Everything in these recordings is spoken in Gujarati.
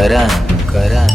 કરણ કરણ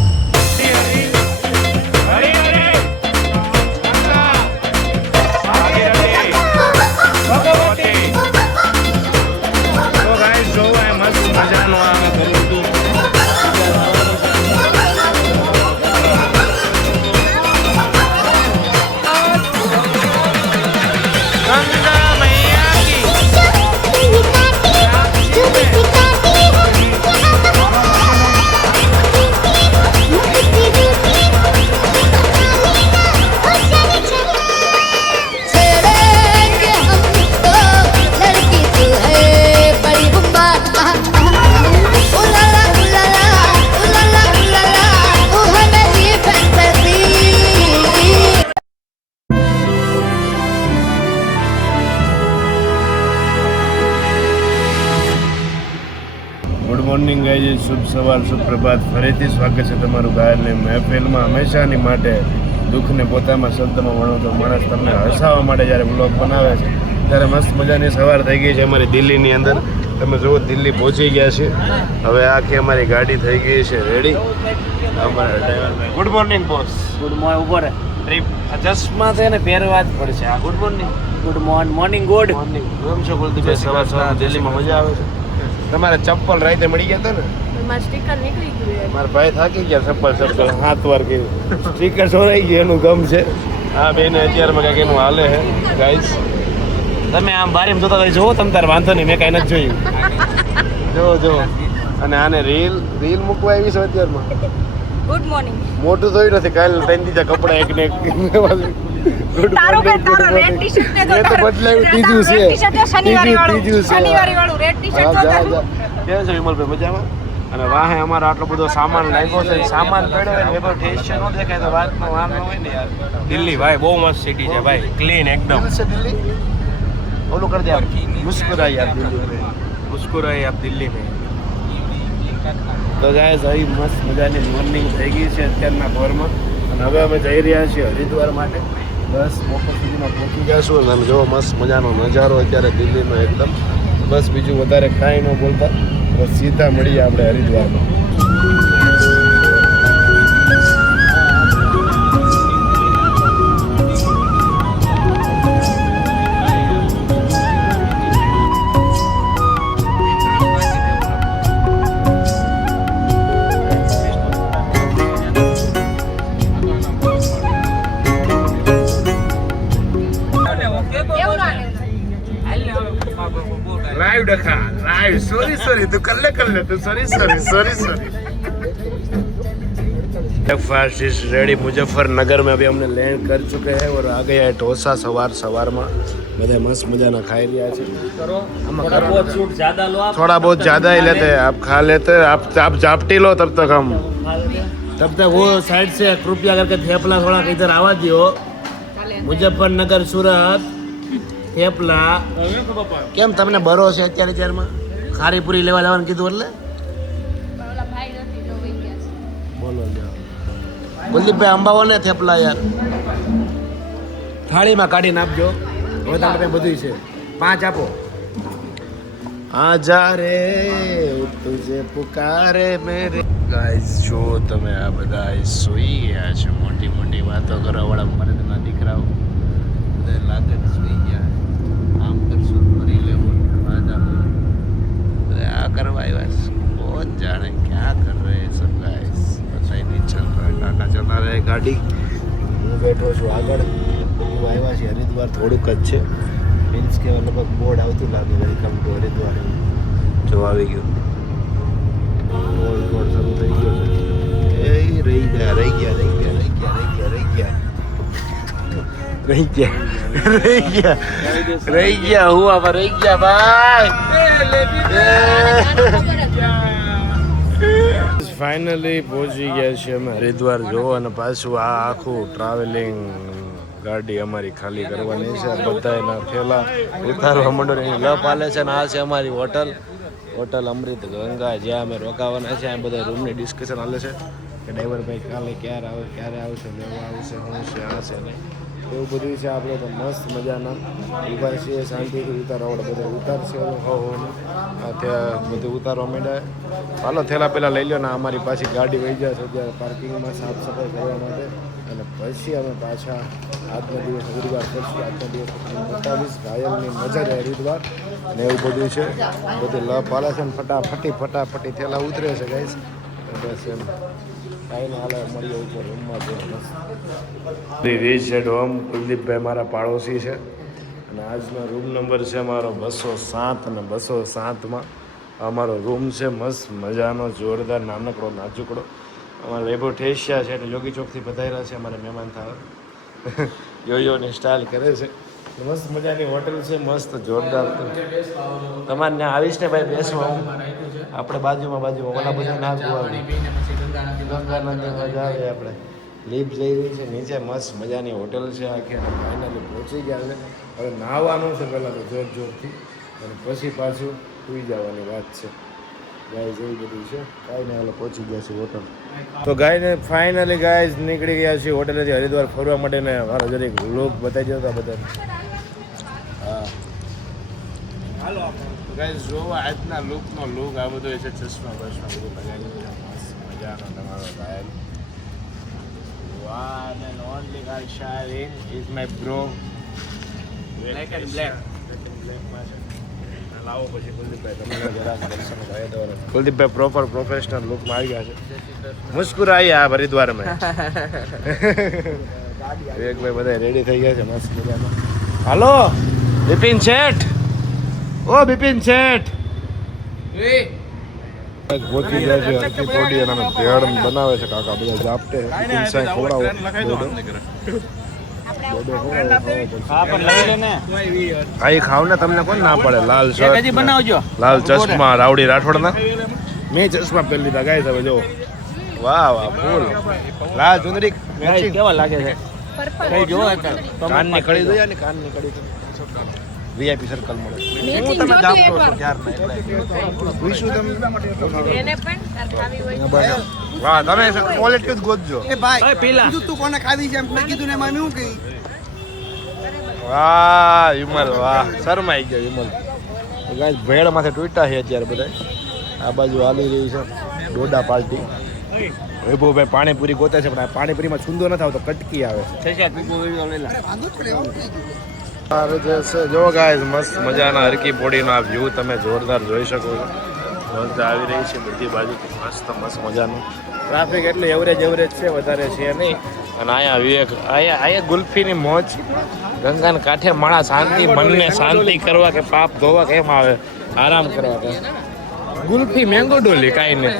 ગુડ મોર્નિંગ ગાઈઝ, શુભ સવાર, શુભ પ્રભાત. ફરીથી સ્વાગત છે તમારું ગાયલની મહેફિલમાં. હંમેશાની માટે દુઃખને પોતામાં શબ્દમાં વણોતો માણસ તમને હસાવવા માટે જ્યારે બ્લોગ બનાવે છે ત્યારે મસ્ત મજાની સવાર થઈ ગઈ છે અમારી દિલ્હીની અંદર. તમે જુઓ, દિલ્હી પહોંચી ગયા છે. હવે આખી અમારી ગાડી થઈ ગઈ છે રેડી. અમારા driver good morning boss. Good morning. ઉપર ટ્રીપ ચશ્મા છે ને પહેરવા જ પડશે. Good morning. Good morning. Good morning. કેમ છો કુલદીપભાઈ? સવાર સવાર દિલ્હીમાં મજા આવે છે? તમારે ચપ્પલ રાતે મળી ગયા હતા ને? સ્ટીકર નીકળી ગયું. મારા ભાઈ થાકી ગયા ચપ્પલ હાથ વાર કર્યું. સ્ટીકર સોરાઈ ગયું, એનું ગમ છે. હા બેને અત્યારમાં કંઈક એનું હાલે છે ગાઈસ. તમે આમ બારીમાં જોતા હોય જુઓ, તમે તાર વાંધો નહીં, મેં કાંઈ નથી જોયું. જો અને આને રીલ મૂકવા આવી છે અત્યારમાં. Good morning. મોટું થયું નથી, કાલે ત્રણ દીધા કપડા એક ને એક. તારો કે તારો રેડ ટી-શર્ટ ને તો બદલાયું, ત્રીજું છે. શનિવારી વાળું રેડ હા, ટી-શર્ટ જા. કેમ છે વિમલભાઈ, મજામાં? અને વાહે અમારો આટલો બધો સામાન લાગ્યો છે. સામાન પડ્યો હોય ને ટેન્શન ન દેખાય તો વાતનો વાંધો ન હોય ને યાર. દિલ્હી ભાઈ બહુ મસ્ત સિટી છે ભાઈ, ક્લીન એકદમ. છે દિલ્હી. ઓલું કરી દે આપ, મુસ્કુરાઈ યાર દિલ્હી. મુસ્કુરાઈ આપ દિલ્હી में. તો ગાઈસ, અહીં મસ્ત મજાની મોર્નિંગ થઈ ગઈ છે અત્યારના ભોરમાં. અને હવે અમે જઈ રહ્યા છીએ હરિદ્વાર માટે. બસ બપોર સુધીમાં પહોંચી જઈશું. અને જો મસ્ત મજાનો નજારો અત્યારે દિલ્હીનો એકદમ. બસ બીજું વધારે કાંઈ ન બોલતા, બસ સીધા મળીએ આપણે હરિદ્વારમાં. લાઈવ ડખા લાઈવ. સોરી તું કલ્લે તું sorry. Breakfast is ready. Muzaffarnagar में अभी हमने लैंड कर चुके हैं और आ गया है ढोसा. सवार में બધા મસ્ત મજાના ખાઈ રહ્યા છે. थोड़ा बहुत ज़्यादा ही लेते हैं, आप खा लेते हैं. आप जापटी लो तब तक वो साइड से कृपया करके थेपला थोड़ा इधर आवा दियो. मुजफ्फरनगर सूरत થેપલા. કેમ તમને બરો છે અત્યારમાં? ખારીપુરી લેવા જવાનું કીધું એટલે બોલો. કુલદીપભાઈ અંબાવો ને થેપલા યાર, થાળીમાં કાઢીને આપજો. હવે તમારે કંઈ બધું છે. 5 આપો. આજા રે તુજે પુકારે મેરે. ગાઈસ જો તમે આ બધા સૂઈ ગયા છે, મોટી મોટી વાતો કરવા વાળા મર્દના દીકરાઓ બધા લાગે સૂઈ ગયા. આમ કરશું ફરી લેવું આ કરવા આવ્યા. बहुत जाने क्या कर रहे हैं सब गाइस, पता ही नहीं चल रहा है. काका चला रहे गाड़ी, હું બેઠો છું આગળ. બધું આવ્યા છે હરિદ્વાર, થોડુંક જ છે. મીન્સ કે લગભગ બોર્ડ આવતું લાગે વેલકમ ટુ હરિદ્વાર. જો આવી ગયું બોર્ડ શરૂ થઈ ગયો છે. એ રહી ગયા હું આમાં રહી ગયા ભાઈ. ફાઇનલી પહોંચી ગયા છીએ અમે હરિદ્વાર. જો અને પાછું આ આખું ટ્રાવેલિંગ ગાડી અમારી ખાલી કરવાની છે. બધા એના થેલા ઉતારવા માંડો એની લપ હાલે છે. અને આ છે અમારી હોટલ અમૃત ગંગા, જ્યાં અમે રોકાવાના છે. આ બધા રૂમની ડિસ્કશન હાલે છે કે ડ્રાઈવર ભાઈ કાલે ક્યારે આવશે, લેવા આવશે, શું છે, આ છે ને. એવું બધું છે. આપણે તો મસ્ત મજાના ઊભા છીએ, શાંતિથી ઉતારો આપણે બધા ઉતારશે ત્યાં બધું ઉતારવા માંડ્યા. હાલો થેલા પહેલાં લઈ લો ને અમારી પાછી ગાડી વહી જાય છે ત્યારે પાર્કિંગમાં સાફ સફાઈ કરવા માટે, અને પછી અમે પાછા આજના દિવસ હરિદ્વાર કરશું. આજના દિવસ બતાવીશ ઘાયલની મજા છે હરિદ્વાર ને એવું બધું છે. બધી લપ હાલે છે ને ફટાફટી થેલા ઉતરે છે ગાઈસ. બસ એમ કાંઈ ને હાલે મળીએ ઉપર રૂમમાં જઈને. Rich at home. કુલદીપભાઈ મારા પાડોશી છે અને આજનો રૂમ નંબર છે અમારો 207 અને 207માં અમારો રૂમ છે. મસ્ત મજાનો જોરદાર નાનકડો નાજુકડો. અમારા લેબો ઠેસિયા છે એટલે યોગી ચોકથી પધાર્યા છે અમારે મહેમાન થવા. યોયોની સ્ટાઇલ કરે છે. મસ્ત મજાની હોટલ છે, મસ્ત જોરદાર. તમારે ત્યાં આવીશ ને ભાઈ બેસવા હું આપણે બાજુમાં ઓલા બધા ના ગંગાનંદની મજા આવે. આપણે લીફ જઈ રહી છે નીચે, મસ્ત મજાની હોટલ છે આખી. અને ફાઇનલી પહોંચી ગયા છે. હવે નાહવાનું છે પહેલાં તો જોરથી, અને પછી પાછું સુઈ જવાની વાત છે. ગાય જેવું બધું છે. કાંઈ નહીં, હાલો પહોંચી ગયા છે હોટલ. તો ગાયને ફાઇનલી ગાય નીકળી ગયા છે હોટેલેથી હરિદ્વાર ફરવા માટે. ને મારો જરીક લોક બતાવી દેતા બધા. હા ગાય જોવા આજના લુકનો લુક આ બધો છે. ચશ્મા બસમાં બધું લગાવી મજાનો તમારો ગાયલ. One and only guy sharing is my bro. Black and black. લાવો પછી કુલદીપભાઈ તમને જરાક દર્શન કરાવી દો. કુલદીપભાઈ પ્રોપર પ્રોફેશનલ લુકમાં આવી ગયા છે. મુસ્કુરાઈ આ હરિદ્વાર મેં. વિવેકભાઈ બધા રેડી થઈ ગયા છે મસ્ત મજામાં. હાલો બિપિન શેઠ. ઓ બિપિન શેઠ પહોંચી ગયા છે હરકી પોડી અને અમે ભેળ બનાવે છે કાકા બધા જાપટે. બિપિન સાહેબ ખવડાવો આઈ ખાવ ને તમને કોણ ના પડે. લાલ શર્ટ બનાવજો. લાલ ચશ્મા રાવડી રાઠોડના. મેં ચશ્મા પહેરી લીધા ગાય તમે જો. વાહ ફૂલ લાલ ચુંદડી કેવા લાગે છે? કઈ જોવો કાનની કડી જોઈએ ને કાનની કડી વીઆઈપી સર્કલ મળે. હું તમે જાપતો છો ક્યારના એટલે પૂછું તમે એને પણ તાર ખાવી હોય વાહ તમે ક્વોલિટી જ ગોતજો. એ ભાઈ પેલા તું કોને ખાવી છે એમ મેં કીધું ને એમાં હું કહી. વાહ વિમલ વાહ શરમાઈ ગયો વિમલ. ગાય ભેળ માથે તૂટ્યા છે અત્યારે બધા. આ બાજુ હાલી રહી છે ડોડા પાર્ટી. વૈભવભાઈ પાણીપુરી ગોતે છે પણ આ પાણીપુરીમાં છુંદો નથી આવતો, કટકી આવે છે. જો ગાય મસ્ત મજાના હરકી પોડીનો આ વ્યૂ તમે જોરદાર જોઈ શકો છો. મજા આવી રહી છે બધી બાજુથી મસ્ત મજાનું. ટ્રાફિક એટલું એવરેજ છે, વધારે છે નહીં. અને અહીંયા વિવેક અહીંયા ગુલ્ફીની મોજ. ગંગાને કાંઠે માણા શાંતિ, મનને શાંતિ કરવા કે પાપ ધોવા કેમ આવે, આરામ કરવા કે ગુલ્ફી મેંગો ડોલી કાંઈ નહીં.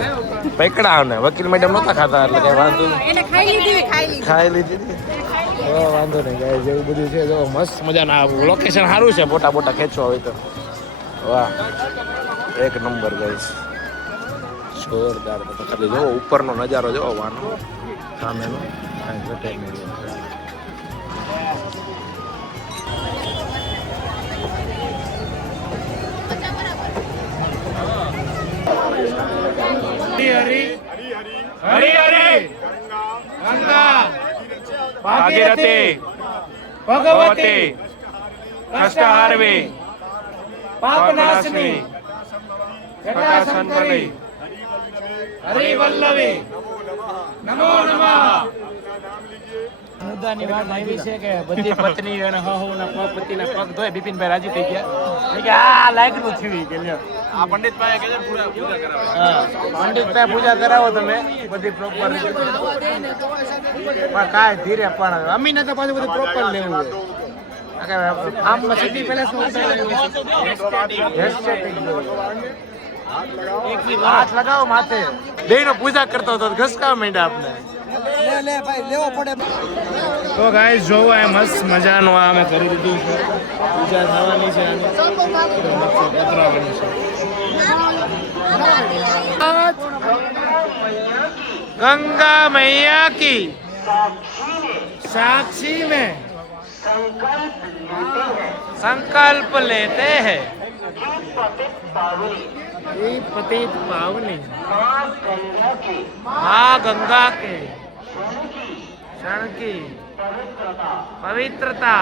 પકડા ને વકીલ મેડમ નહોતા ખાતા એટલે કઈ વાંધો નહીં. એને ખાઈ લીધી વાંધો નહીં ગાય જેવું બધું છે. જો મસ્ત મજાના લોકેશન સારું છે, ફોટા ખેંચવા હોય તો. વાહ એક નંબર ગાઈસ જોરદાર. ખાલી જોવો ઉપરનો નજારો જોવો વાનો સામેનો કાંઈ ઘટે નહીં. હરી હરી ગંગા ભાગીરથી ભગવતી કષ્ટહારવી પાપનાશની જટાશંકરી હરિવલ્લભી નમો નમઃ. મુદ્દાની વાત આવી છે કે બધી પત્ની અને હહુના પગ પતિના પગ ધોય. બિપિનભાઈ રાજી થઈ ગયા કે આ લાયકનું થયું કે લ્યો આ પંડિત ભાઈ કે પૂરા પૂજા કરાવે. પંડિતભાઈ પૂજા કરાવો તમે બધી પ્રોપર રીતે. પણ કાંઈ ધીરે પણ અમીને તો પાછું બધું પ્રોપર લેવું હોય. આમ સિટી પેલેસનું હાથ લગાવો માથે. બેનો પૂજા કરતો હતો ઘસકાવા માંડ્યા આપણે. લે ભાઈ લેવો પડે. તો ગાઈસ જોવો આ મસ્ત મજાનું આ અમે કરી દીધું છે. પૂજા થવાની છે અને પતરાવાની છે. गंगा मैया की साक्षी में संकल्प लेते हैं पतित पावनी माँ गंगा के क्षण की पवित्रता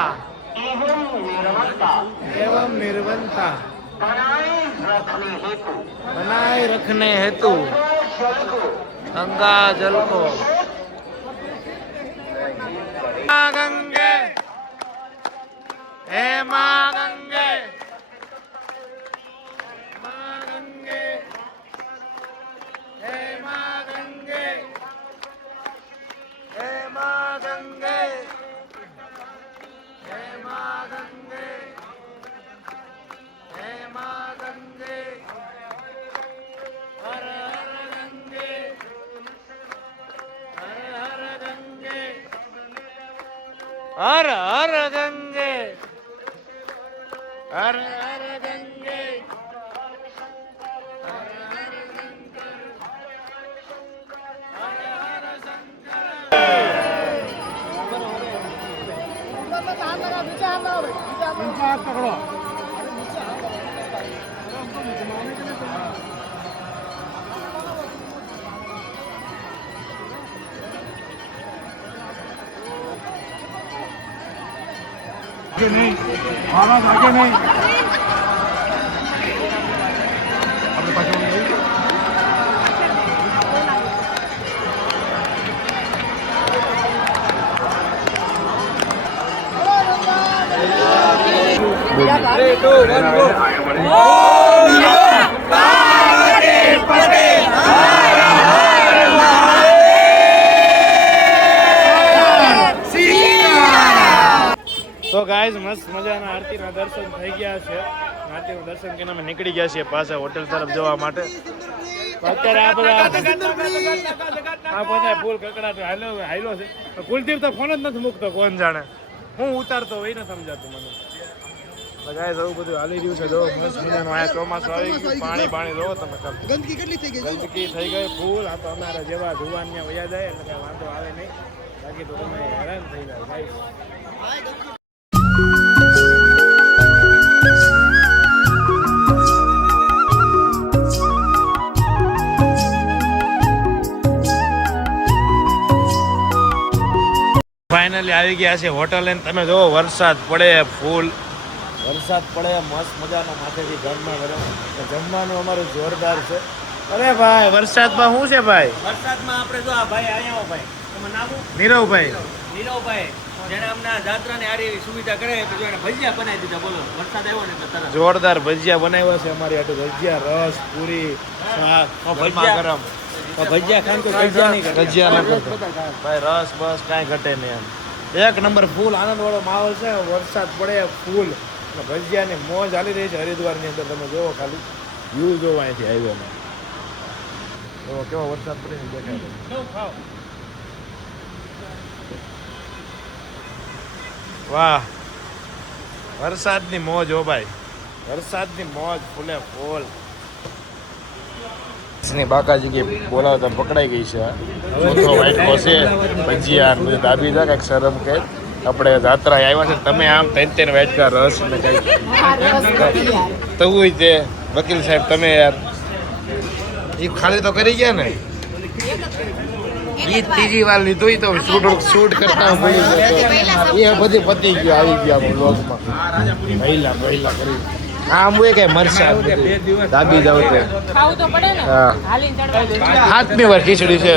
एवं निर्बलता बनाए रखने हेतु गंगा जल को गंगे हे माँ गंगे माँ गंगे हे माँ गंगे हे माँ गंगे हे माँ गंगे हे माँ गंगे हर हर गंगे हर हर गंगे हर हर गंगे हर हर गंगे हर हर शंकर हर हर शंकर તો ગાઈઝ મસ્ત મજાના આરતીના દર્શન થઈ ગયા છે. આરતીના દર્શન કરીને અમે નીકળી ગયા છીએ પાછા હોટેલ તરફ જવા માટે. અત્યારે આ બધા ફૂલ કકડાટ હાઈલો છે. કુલદીપ તો ફોન જ નથી મૂકતો, કોણ જાણે હું ઉતારતો હોય ને સમજાતું મને. ગાઈઝ આવું બધું હાલી રહ્યું છે. જો મસ્ત મજાનું આયા ચોમાસું આવી ગયું, પાણી જોવો તમે. ગંદકી કેટલી થઈ ગઈ? ગંદકી થઈ ગઈ ફૂલ. આ તો અમારા જેવા જુવાન ત્યાં વયા જાય એટલે કઈ વાંધો આવે નહીં, બાકી તો તમે હેરાન થઈ જાય ગાઈઝ. ફાઇનલી આવી ગયા છે હોટલ અને તમે જો વરસાદ પડે ફૂલ, વરસાદ પડે મસ્ત મજાનો માથેથી ઘરમાં ગરમ. જમવાનું અમારું જોરદાર છે. અરે ભાઈ વરસાદમાં શું છે ભાઈ? વરસાદમાં આપણે જો આ ભાઈ આયા ભાઈ તમારું નામ નીરવભાઈ. નીરવભાઈ જેને અમને જાત્રાની આરી સુવિધા કરે તો જો એને ભજીયા બનાવી દીધા. બોલો વરસાદ આવ્યો ને તો તરત જોરદાર ભજીયા બનાવ્યા છે અમારી હાટુ. ભજીયા, રસ, પૂરી, શાક, ગરમા ગરમ. ભજીયા ખાન તો ભજીયા નહીં કરે. ભજીયા ના કરતો ભાઈ, રસ બસ કાંઈ ઘટે નહીં એમ. એક નંબર ફૂલ આનંદ વાળો માહોલ છે. વરસાદ પડે ફૂલ, ભજીયાની મોજ હાલી રહી છે હરિદ્વારની અંદર. તમે જોવો ખાલી વ્યૂ જોવો અહીંથી હાઈવેમાં. કેવો વરસાદ પડે ને દેખાય. વાહ, વરસાદની મોજ હો ભાઈ, વરસાદની મોજ ફૂલે ફૂલ. ની બાકાજી કે બોલાવતા પકડાઈ ગઈ છે. ચોથો વાઇટકો છે, ભજીયા બધું દાબી દે કંઈક શરમ કે આપણે જાત્રા આવ્યા છે. તમે આમ 3 વાઇટકા રસ ને કંઈક તવું તે વકીલ સાહેબ તમે યાર એ ખાલી તો કરી ગયા ને. એ ત્રીજી વાર લીધું તો શૂટ કરતા ભૂલી જતો. એ બધી પતી ગયું, આવી ગયા બ્લોગમાં. મહિલા કરી આમ હોય કે મરસા દાબી જાવ તો ખાવું તો પડે ને. હા, હાલીને ચડવા. હાથમી વાર ખીચડી છે.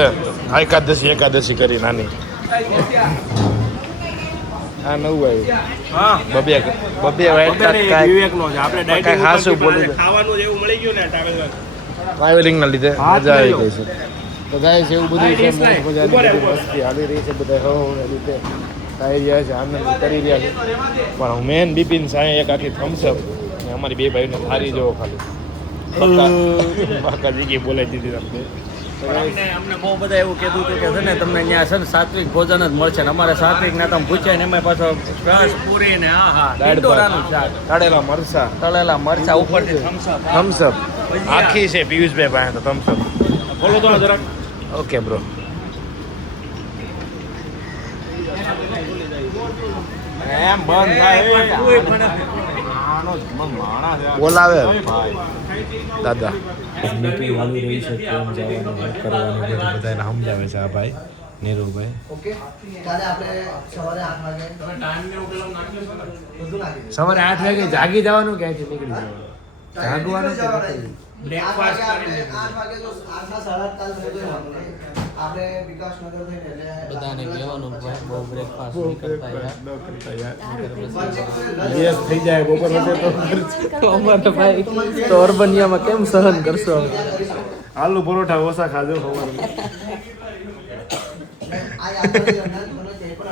એકાદશી કરી નાની. આ નવું આવ્યું. બબે વિવેકનો છે. આપણે કાંઈ ખાસું બોલી ખાવાનું એવું મળી ગયું ને ટ્રાવેલિંગ ના લીધે મજા આવી ગઈ છે. તો ગાઈસ એવું બધું છે, મજાની બધી મસ્તી હાલી રહી છે. બધા રીતે ખાઈ રહ્યા છે, આનંદ કરી રહ્યા છે. પણ મેન બિપિન સાંઈ એક આખી થમ્સઅપ ને અમારી બે ભાઈને થારી જોવો ખાલી. બાકાજી કે બોલાવી દીધી તમને. અમને બહુ બધા એવું કીધું હતું કે છે ને તમને ત્યાં છે ને સાત્વિક ભોજન જ મળશે ને અમારે સાત્વિક ના તમે પૂછ્યા ને એમાં પાછો રસ પૂરી ને ઢીંડોરાનું શાક, તળેલા મરસા, તળેલા મરચા ઉપરથી થમ્સઅપ આખી છે પિયુષભાઈ પાસે તો થમ્સઅપ. બોલો તો જરાક. Okay bro. એમ બંધ થાય બોલાવે દાદા. મીટિંગ આવી રહી છે ટ્રેન જવાની કરવાની બધાને સમજાવે છે આ ભાઈ. નીરુભાઈ ઓકે કાલે આપણે સવારે 8 વાગે બધું નાખી સવારે 8 વાગે જાગી જવાનું ક્યાંથી નીકળી જવાનું જાગવાનું કે બ્રેકફાસ્ટ આપણે 8 વાગે તો 8:30 કાલ સુધી આપણે વિકાસનગર થઈને એટલે બધાને કહેવાનું ભાઈ બહુ બ્રેકફાસ્ટ નહીં કરતા યાર યસ થઈ જાય બપોર પછી તો અમારે ભાઈ તો અર્બનિયામાં કેમ સહન કરશો આલુ પરોઠા ઓછા ખાજો સવારમાં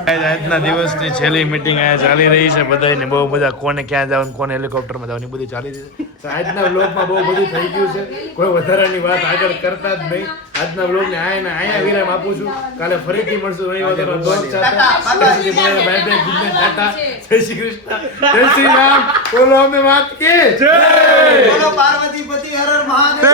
આજના દિવસની છેલ્લી મીટિંગ અહીંયા ચાલી રહી છે બધાને બહુ મજા કોને ક્યાં જવાનું કોને હેલિકોપ્ટરમાં જવાની બધી ચાલી રહી છે તો આજના વ્લોગમાં બહુ બધું થઈ ગયું છે કોઈ વધારાની વાત આગળ કરતા જ નહીં આજના વ્લોગને અહીંયા વિરામ આપું છું કાલે ફરીથી મળશું ઘણી વધારે બ્લોગ સાથે bye bye good night Tata જય શ્રી કૃષ્ણ જય શ્રી રામ બોલો અમે વાત કે જય બોલો પાર્વતી પતિ હર હર મહાદેવ